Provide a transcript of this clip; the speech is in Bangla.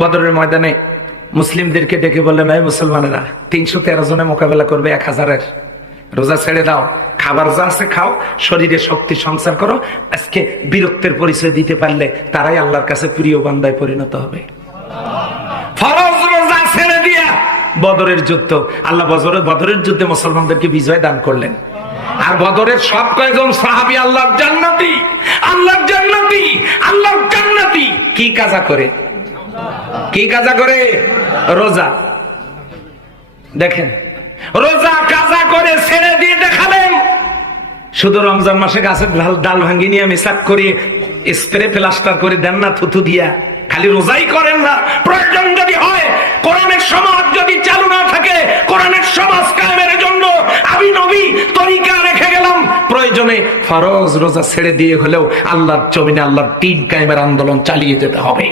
বদরের ময়দানে মুসলিমদেরকে ডেকে বললেন, ভাই মুসলমানেরা 313 জনে মোকাবেলা করবে 1000-এর। রোজা ছেড়ে দাও, খাবার যা আছে খাও, শরীরে শক্তি সঞ্চার করো। আজকে বীরত্বের পরিচয় দিতে পারলে তারাই আল্লাহর কাছে প্রিয় বান্দায় পরিণত হবে। ফরজ রোজা ছেড়ে দিয়া বদরের যুদ্ধ, আল্লাহ বদরের যুদ্ধে মুসলমানদেরকে বিজয় দান করলেন। আর বদরের সব কয়েকজন সাহাবী আল্লাহর জান্নাতি, আল্লাহর জান্নাতি, আল্লাহর জান্নাতি। কি কাজা করে? কি কাজা করে? রোজা। দেখেন, রোজা কাজা করে ছেড়ে দিয়ে দেখালেন। শুধু রমজান মাসে গাছের ডাল ভাঙ্গি নিয়ে মিসাক করে স্প্রে প্লাস্টার করে দেন না থুতু দিয়া, খালি রোজাই করেন না। প্রয়োজন যদি হয়, কোরআনের সমাজ যদি চালু না থাকে, কোরআনের সমাজ কায়েমের জন্য আমি নবী তরিকা রেখে গেলাম। প্রয়োজনে ফরজ রোজা ছেড়ে দিয়ে হলেও আল্লাহর জমিনে আল্লাহর দ্বীন কায়েমের আন্দোলন চালিয়ে যেতে হবে।